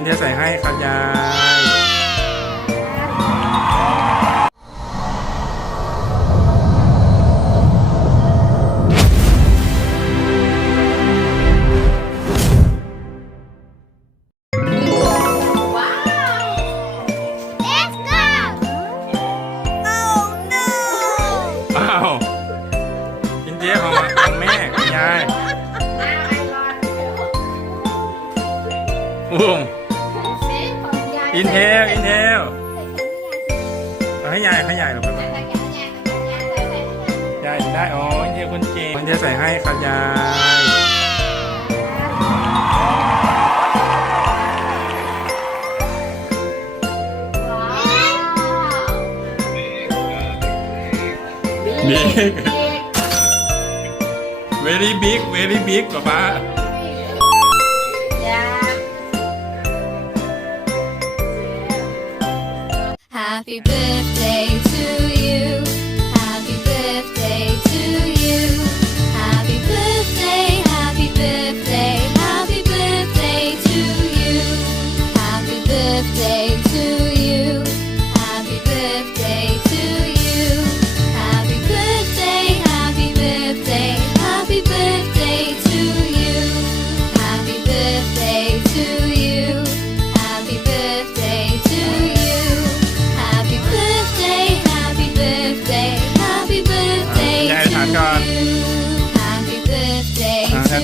มันจะใส่ให้ครับยายว้าว Let's go Oh no อ้าวกินเจ๊ของของแม่ของยาย Now I want อุ้มซิข องยายอินเทลอินเทลเอาให้ยายให้ยายหรอกครับใส่แขนให้ยายใส่แขนให้ยายใส่แขนให้ยายยายได้ อ๋ออินเทลคนเก่งมันจะใส่ให้ครับยายว้าวบิ๊กเด็ก very big very big ป๊าป๊ายา Happy birthday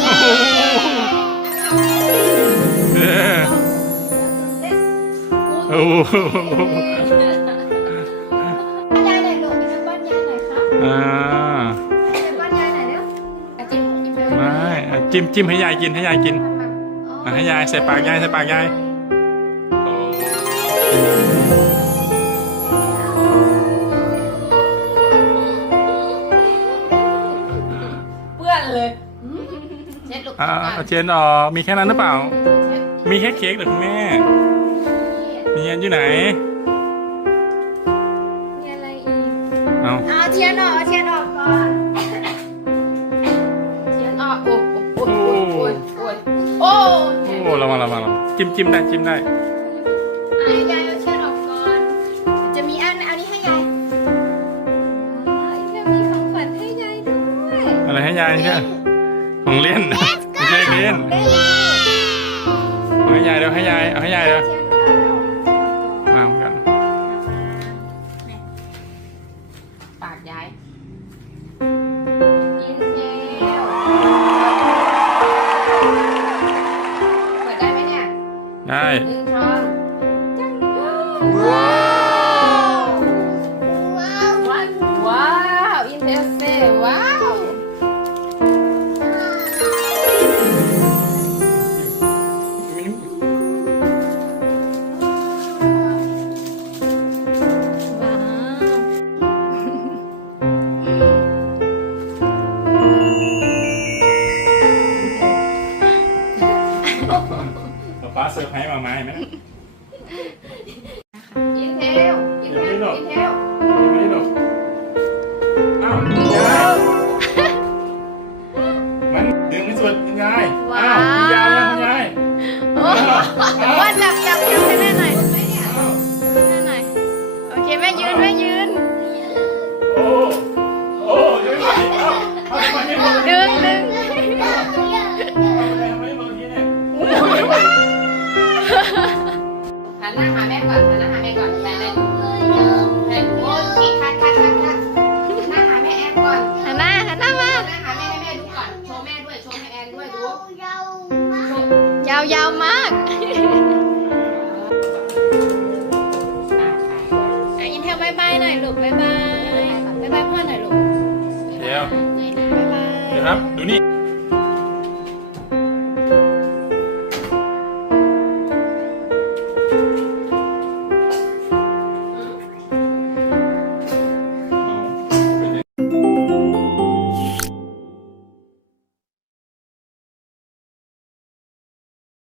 เป่าต่อให้ยายหน่อยหนูเลยเป่าเป่าเป่าเป่าเดี๋ยวช่วยยายมีซองเป้าเออโอ้โหยายหน่อยลูกกินน้ำบ้านยายหน่อยครับอ่ากินน้ำบ้านยายหน่อยเร็วอะจิ้มจิ้มไปเลยไม่อะจิ้มจิ้มให้ยายกินให้ยายกินอะให้ยายใส่ปากยายใส่ปากยายโอ้เปื้อนเลย อ่าเอาเจนออกมีแค่นั้นหรือเปล่า มีแค่เค้กเหรอคุณแม่ มีอันอยู่ไหน มีอะไรอีก เอาเอาเทียนออกเอาเทียนออกก่อนเทียนออกโอ้โอ้โอ้โอ้โอ้โอ้โอ้ระวังระวังระวังจิ้มจิ้มได้จิ้มได้ให้ยายเอาเทียนออกก่อนจะมีอันอันนี้ให้ยายอ๋ออีกแค่มีของขวัญให้ยายด้วยอะไรให้ยายเนี่ยของเล่นไม่ใช่ เล่นเอาให้ยายเดี๋ยวให้ยายเอาให้ยายเดี๋ยววางกันปากยายยินเซลเปิดได้ไหมเนี่ยได้ หนึ่งช้อน ป้าเซอร์ไพรส์มาไหมไหมอินเทลอินเทลเดี๋ยวนี้หรออินเทลไม่ได้หรอกอ้าว ครับ ดูนี่